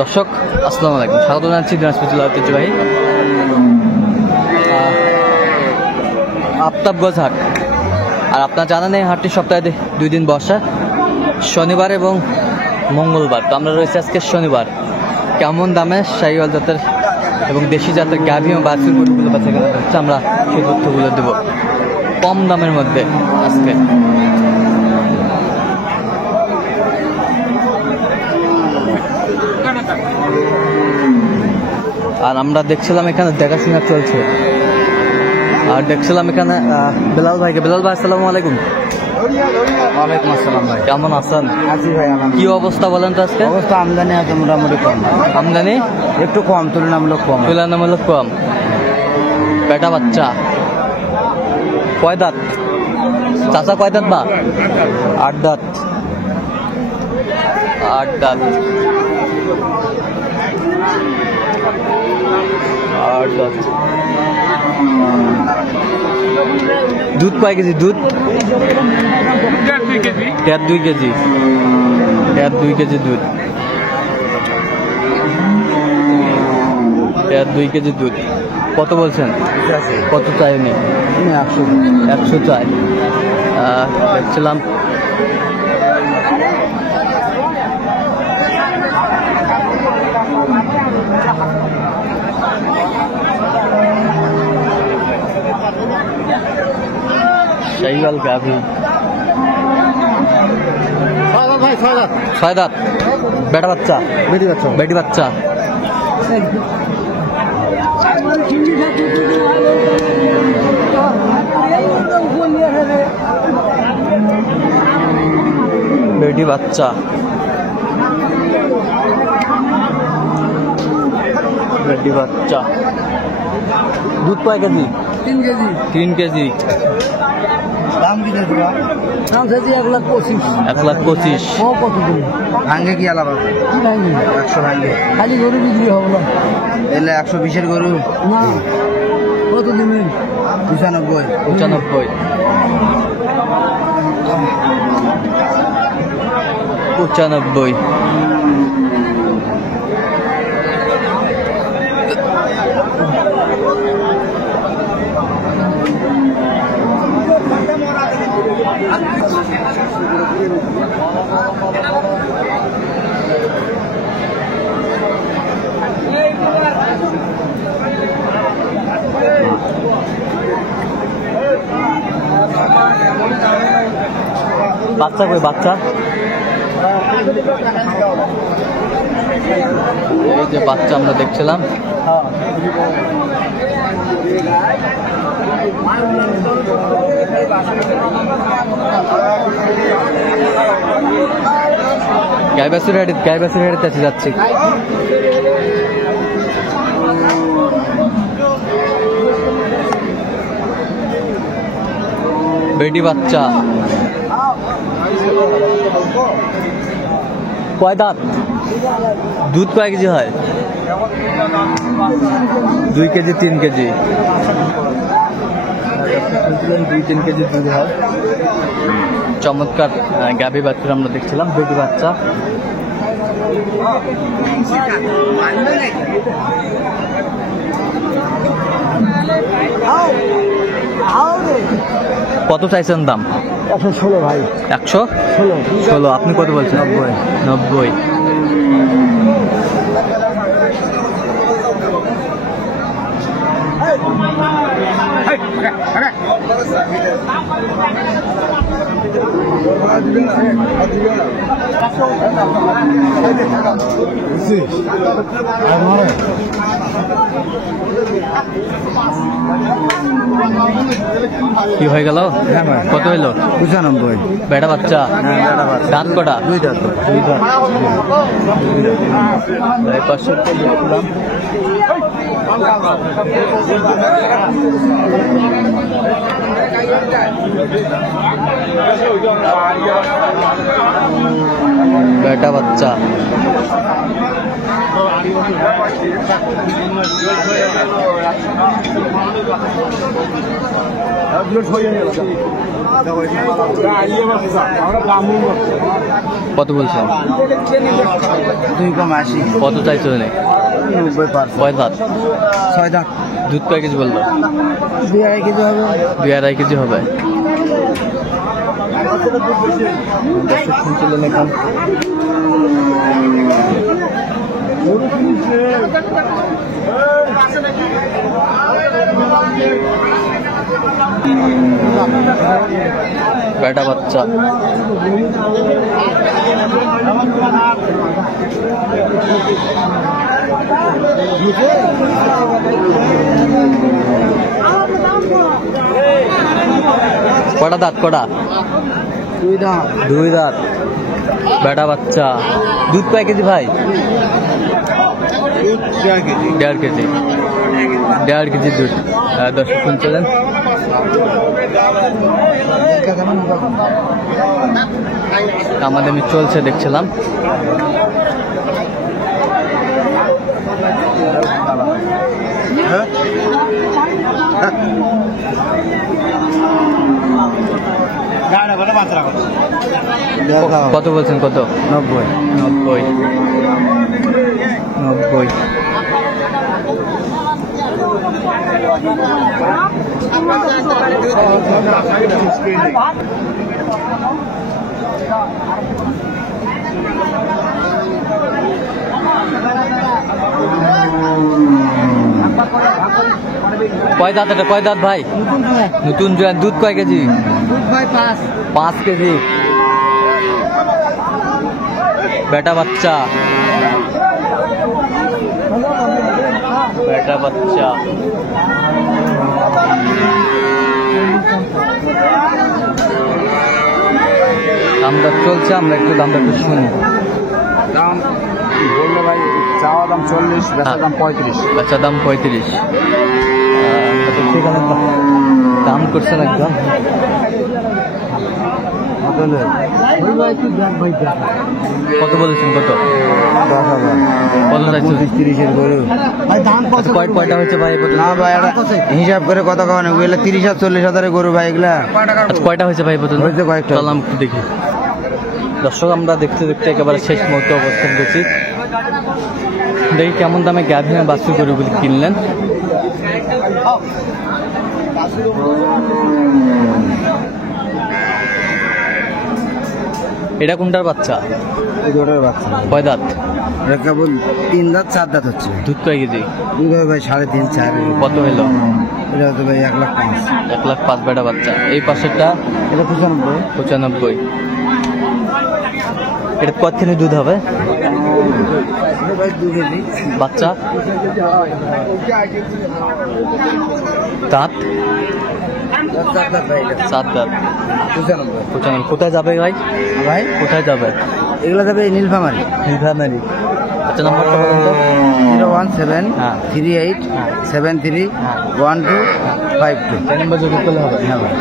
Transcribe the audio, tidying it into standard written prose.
দর্শক আসসালামু আলাইকুম, স্বাগত জানাচ্ছি দিনাজপুর জেলার ঐতিহ্যবাহী আফতাবগঞ্জ হাট। আর আপনার জানেন এই হাটটি সপ্তাহে 2 দিন বসে, শনিবার এবং মঙ্গলবার। তো আমরা রয়েছে আজকে শনিবার। কেমন দামে শাহিওয়াল জাতের এবং দেশি জাতের গাভী এবং বাছুর গরুগুলো বেচাকেনা হচ্ছে, আমরা সেই তথ্যগুলো দেব কম দামের মধ্যে আজকে। আর আমরা দেখছিলাম এখানে দেখাশোনা চলছে, আর দেখছিলাম এখানে বেলাল ভাইকে। বেলাল ভাই আসসালামু আলাইকুম। ওয়ালাইকুম আসসালাম ভাই, কেমন আছেন? আছি ভাই। কি অবস্থা বলেন তো আজকে? অবস্থা আমদানি আছে মোটামুটি কম, আমদানি একটু কম, তুলনামূলক কম। তুলনামূলক কম। বেটা বাচ্চা কয় দাঁত? চাচা কয় দাঁত? বা 8 দাঁত। 8 দাঁত। 8 দাঁত। দুধ কয় কেজি? দুধ 1.5-2 কেজি। 1.5-2 কেজি দুধ। 1.5-2 কেজি দুধ। কত বলছেন? কত চাই? নেই 100 চাই। দেখছিলাম শাহিওয়াল গাভী 6 দাঁত। বেটা বাচ্চা? বেটি বাচ্চা। বেটি বাচ্চা। বেটি বাচ্চা। দুধ কয় কেজি? 3 কেজি। দাম কি দেবো? দাম চাইছি 1,25,000। 1,25,000। কত দিন ভাঙ্গে কি আলাদা? কি ভাঙ্গে? 100 ভাঙ্গে। খালি গরু বিক্রি হবে না? এলে 120-এর গরু না। কত দিন? 95। 95। বাচ্চা কই? বাচ্চা এই যে বাচ্চা আমরা দেখছিলাম। গাইবাসুর হেঁটে যাচ্ছি। বেটি বাচ্চা কয় দাঁত? দুধ কয় কেজি হয়? 2 কেজি 3 কেজি। 2-3 কেজি দুধ হয়। চমৎকার গাভী বাচ্চা আমরা দেখছিলাম। বেটি বাচ্চা। কত চাইছেন দাম? 116 ভাই। 116। আপনি কত বলছেন? 90। কি হয়ে গেল? কত হইলো? 95। বেটা বাচ্চা। দাঁত কটা? 2 দাঁত। বেটা বাচ্চা। কত বলছেন? 2,80 কত চাইছো নেই? 90 কয় দাঁত? 6 দাঁত। দুধ কয় কেজি বললো? 2.5 কেজি হবে। 2.5 কেজি হবে। শুনছিলেন এখন বেটা বাচ্চা। কটা দাঁত? কটা? 2 দাঁত। 2 দাঁত। বেটা বাচ্চা। দুধ কয় কেজি ভাই? 1.5 কেজি। 1.5 কেজি দুধ। দর্শক শুনছিলেন আমাদের চলছে দেখছিলাম। কত বলছেন? কত? 90। 90। 90। কয় দাঁত এটা? কয় দাঁত ভাই? নতুন জোয়ান। দুধ কয় কেজি? দুধ ভাই 5 কেজি। বেটা বাচ্চা। বেটা বাচ্চা। দামটা চলছে, আমরা একটু দামটা একটু শুনি। দাম বললে ভাই চাওয়া দাম 40, বেচা দাম 35। বেচা দাম 35। সেখানে দাম করছেন একদম। কত বলেছেন? কত? 10,000। কত চাইছেন? 25-30 গরু। কয়টা হয়েছে ভাই? না ভাই হিসাব করে কত খাওয়ানো? এগুলো 30 আর 40 হাজারের গরু ভাই। এগুলা কয়টা হয়েছে ভাই? হয়েছে কয়েকটা। চলাম দেখি। দর্শক আমরা দেখতে দেখতে একেবারে শেষ মুহূর্তে অবস্থান করছি। দেখি কেমন দামে গাভীর বাছুর গরুগুলি কিনলেন। এটা কোনটার বাচ্চা? গরুর বাচ্চা। কয় দাঁত? এটা কেবল 3 দাঁত 4 দাঁত হচ্ছে। দুধ কয় কেজি? দুধ হবে ভাই 3.5-4। কত হইলো? এটা হচ্ছে ভাই 1,05,000। 1,05,000 বেটা বাচ্চা। এই পাশেরটা? এটা 95। 95। এটা কতখানি দুধ হবে? ভাই 2 কেজি। বাচ্চা? দাঁত? 4 দাঁত ভাই। 7 দাঁত। 95। কোথায় যাবে ভাই? ভাই কোথায় যাবে? এগুলো যাবে নীলফামারী। নীলফামারী। আচ্ছা নাম্বারটা বলুন তো। 017 হ্যাঁ। 38 হ্যাঁ। 73 হ্যাঁ। 1252। এই নাম্বার যোগাযোগ করলে হবে। হ্যাঁ ভাই।